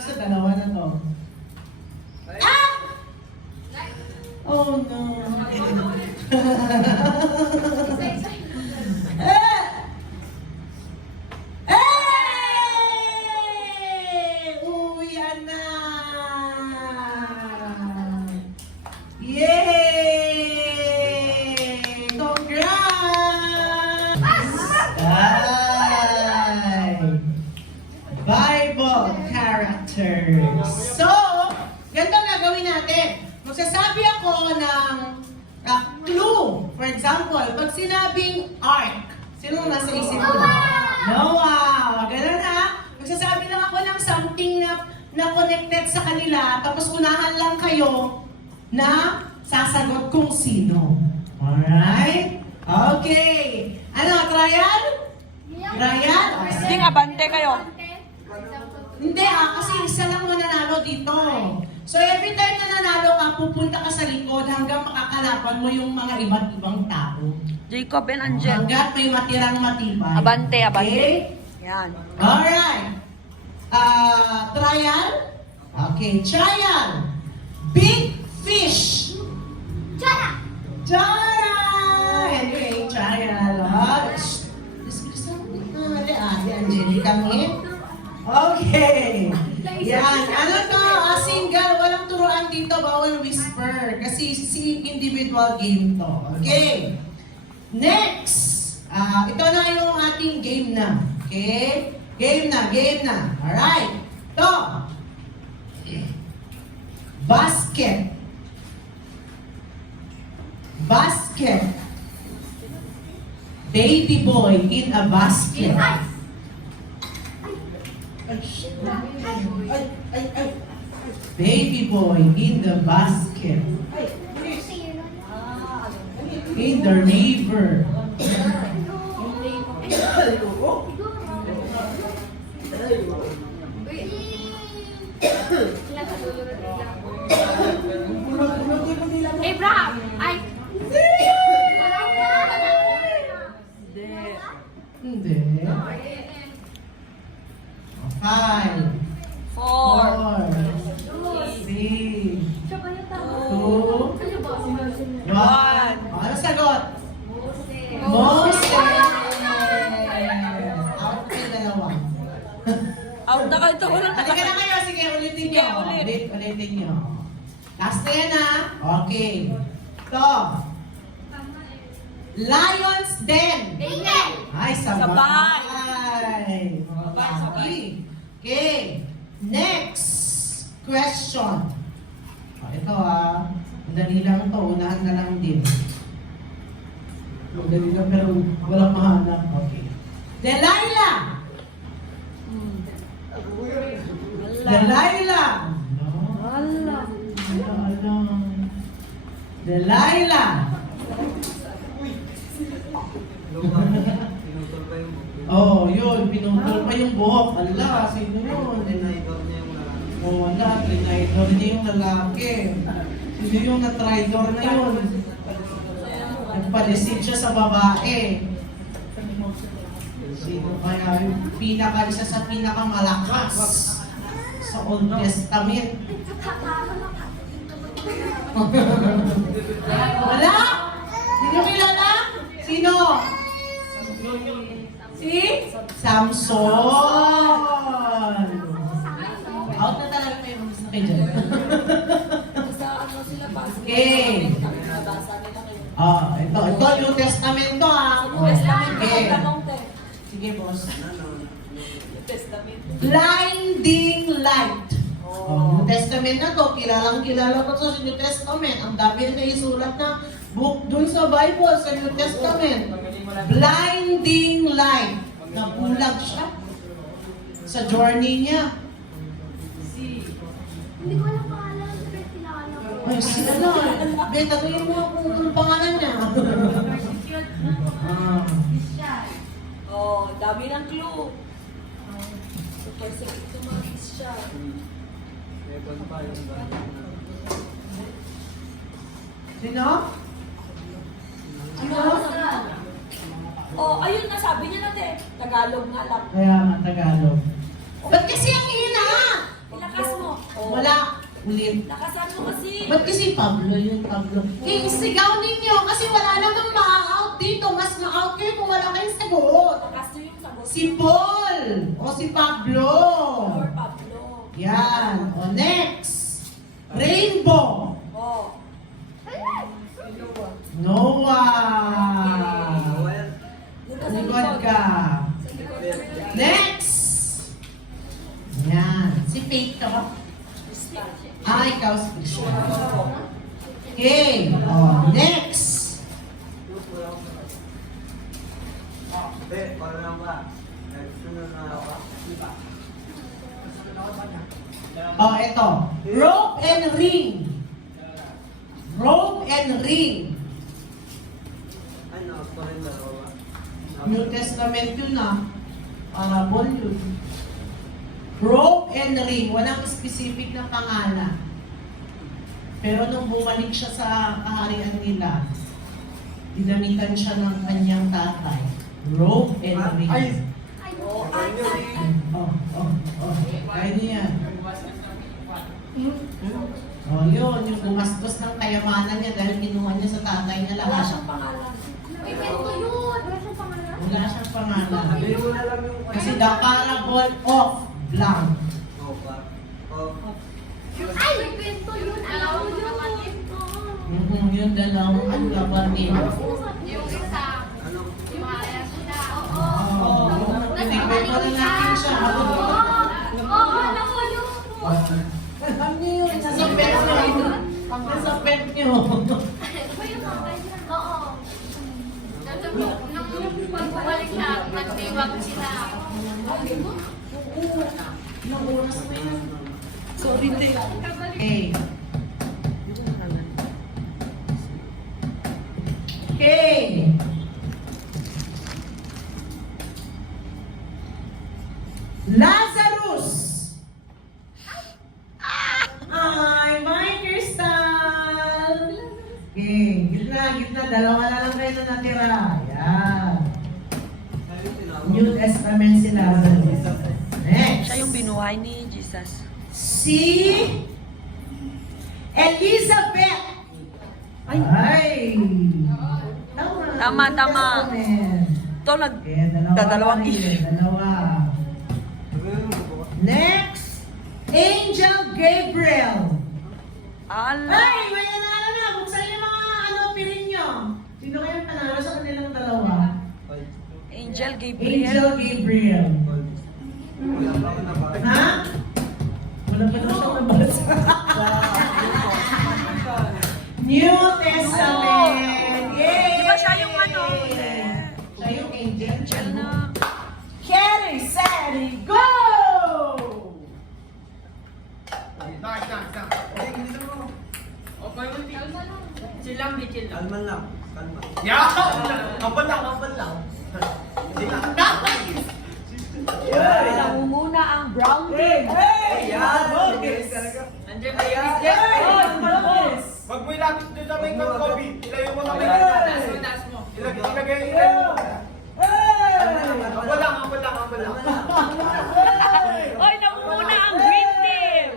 sa dalawa na to. Ah! Oh no. Uwian na! Yay! Congrats! Ay! Bible characters. So, ganito ang gagawin natin. Magsasabi ako ng clue. For example, pag sinabing ark, sino nasa isip ko? Noah! Ganun ha? Magsasabi lang ako ng something na connected sa kanila, tapos unahan lang kayo na sasagot kung sino. Alright? Okay. Ano, trial? Trial? Sige nga, bante kayo. Hindi kasi isa lang mananalo dito. So every time na nanalo ka, pupunta ka sa likod hanggang makakalapan mo yung mga iba't ibang tao. Jacob and Angel. Hanggat may matirang matibay. Abante, abante. Okay? Yan. Alright. Trial? Okay, trial. Big fish. Chara! Chara! Anyway, trial. Angelica Mid. Okay. Yan. Ano to? Single. Walang turuan dito. Bawal whisper. Kasi si individual game to. Okay. Next. Ito na yung ating game na. Okay? Game na. Alright. Ito. Basket. Baby boy in a basket. Baby boy in the basket. In the river. Abraham! Ay! Hindi. 5, 4, 3, 2, 1. Ano sagot? Moses! Out kayo dalawa. out na kayo. Ito ko lang. Halika na kayo. Sige, ulitin nyo. Ulitin nyo. Last na yan ha. Okay. Ito. Lion's Den. Amen! Ay, sabay. Okay. Next question. Ito ha. Madali lang ito. Unahan na lang din. Madali lang pero walang mahanap. Okay. Delilah! Delilah! Delilah! Oh, yun. Pinutol pa yung buhok. Ala, sino yun? Oh, wala. Trinidor niya yung lalaki. Sino yung na-tridor na yun? Nagpa-deceive siya sa babae. Sino kaya yung isa sa pinakamalakas sa Old Testament? Wala? Hindi nyo kilala? Sino? Si? Samson! Out na talaga may gusto kayo dyan. Okay. Ito New Testament to Okay. Sige, boss. Blinding light. New Testament na to. Kilala ko sa New Testament. Ang dami na isulat na book dun sa Bible, sa New Testament. Blinding light. Nabulag siya sa journey niya. Hindi ko alam pangalan. Pero kilala ko. Ay, sila na. Beta, tuloy mo kung pangalan niya. Oh, dami ng clue. Kasi tumagis siya. Sino? Sino? Oh, ayun na, sabi niya natin. Tagalog nga lang. Kaya nga, Tagalog. Ba't kasi ang hina? Wala. Ulit. Lakasan mo kasi. Ba't kasi Pablo yun, Pablo? Isigaw ninyo kasi wala namang ma-out dito. Mas ma-out kayo kung wala kayong sagot. Lakas nyo yung sagot. Si Paul o si Pablo. Or Pablo. Yan. O next. Rainbow. Oh. Noah. Doon ka sa Likod likod. ka. Next. Yan. Si Faith ka ba? Ah, ikaw si Krishna. Okay. O, next. Oh, eto. Rope and ring. Rope and ring. New Testament yun ah. Parable yun. Rope and ring. Walang specific na pangalan. Pero nung bumalik siya sa kaharian nila, dinamitan siya ng kanyang tatay. Rope and ring. Oh. Kaya niya yan. Oh, yun. Yung gumastos ng kayamanan niya dahil kinuha niya sa tatay niya Wala lahat. siyang pangalan. Uy, kwento yun! Wala siyang pangalan. Wala siyang pangalan. Kasi the parable of blank. Ay, may kwento yun! Alam mo yun! Yung dalawang ang kapatid. Yung isa, yung kaya sila. Oo. Oo. Pinikwento na natin siya. Oo, alam ko yun! Alam niyo yun. Nasa pet niyo. Nasa pet niyo. Oo. Nung pagbalik siya, nagtiwag sila. Ilang oras na yan? Sorry, te. Okay. Okay. Lazarus. Ay, my Crystal. Okay, gitna. Dalawa na lang kayo na natira. Yan. New Testament si Lazarus. Next. Siya yung binuhay ni Jesus. Si Elizabeth. Ay. Tama. Testament. Ito, Okay, dalawang Dalawa. Next, Angel Gabriel. Ala. Ay, may nanalo na. Buksan niyo mga pirin niyo. Sino kaya panalo sa kanilang dalawa? Angel Gabriel. Angel Gabriel. Ha? Wala pa na siyang nabasa. New Testament. Yay! Di ba siya yung ano? Siya yung angel. Angel na. Carry, Sally, go! Kalman lang. Kalma. Nangunguna ang brown Hey! bean. Hey! Wag mo ilapit doon sa may COVID. Ilayo mo na may ilagay. Ako lang. Oy, nangunguna ang green team.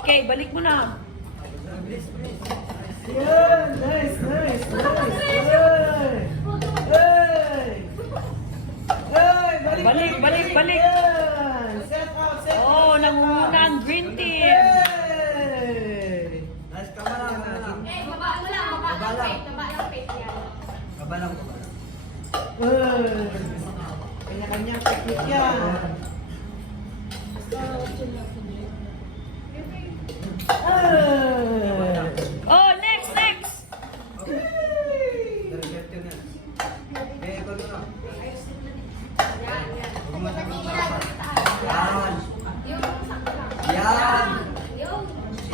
Okay, balik mo na. Nice. Balik. Set up. Oh, nangunguna ang green team. Nice, kama lang. Baba lang faith yan. Kaba lang. Kanya-kanyang technique yan. Oh, next.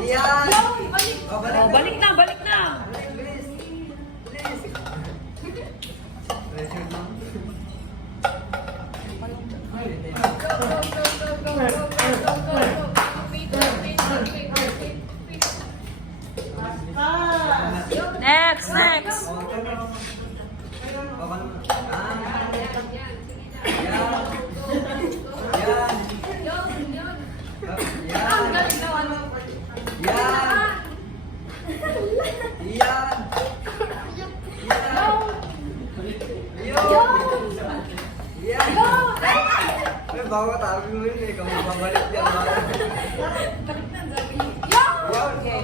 Yan. Oh, balik na. baka tabi mo yun eh. Kung babalik yan.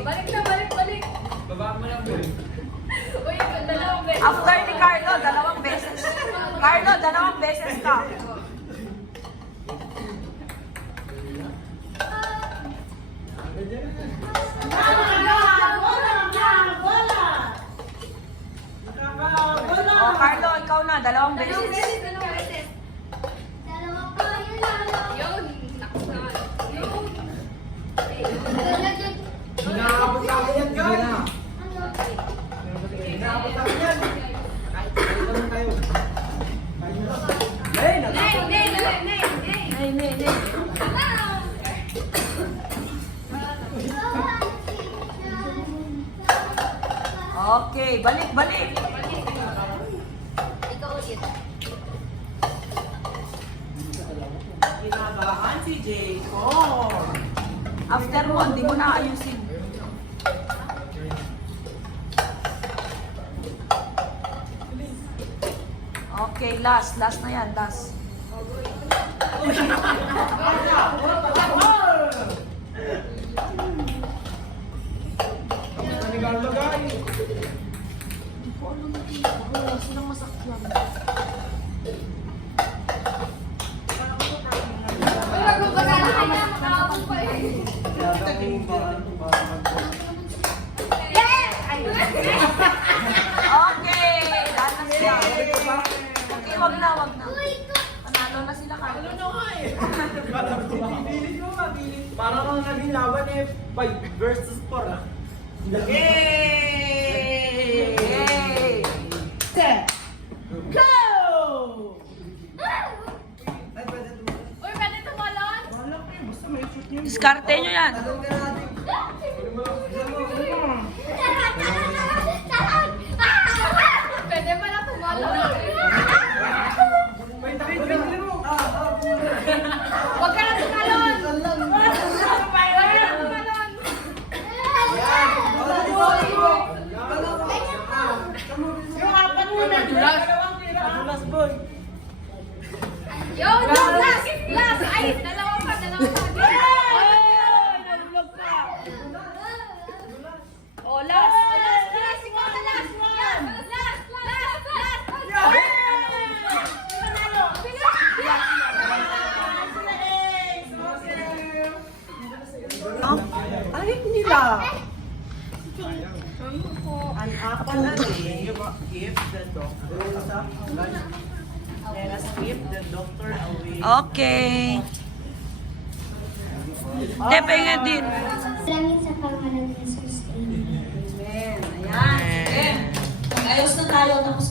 Balik na, balik. Baba mo lang po. Uy, dalawang beses. After ni Carlo, 2 beses. Carlo, 2 beses ka. Oh, Carlo, ikaw na, 2 beses. Dalawa pa, yun lang. Yun, naksa. Yun. Inaabot namin yan, guys. Ano? Inaabot namin yan. Okay, balik. Ikaw ulit. Kinabahan si Jacob. After mo, hindi mo na ayusin. Okay, last na yan, last. Okay, lahat na sila. Okay, wag na. Panalo na sila, Carlo. Parang ang naging laban eh, 5 versus 4 ah. Yay! Yay! Set! Go! Uy, pwede tumalon? Wala ko yun, basta may shoot niya. Diskarte nyo yan. Pwede pala tumalon. Huwag ka na tumalon. Yung apat muna, dalawang tira. Last boy. Yun, last. Ay, dalawa pa. Nahulog ka. Oh, last. Ikaw na last. Ay, nila. An apple tree give the doctor. Let us keep the doctor away. Okay. Tepe nga din. Salamin sa pangalan ni Jesus. Amen. Ayan. Sige. Ayos na tayo, tapos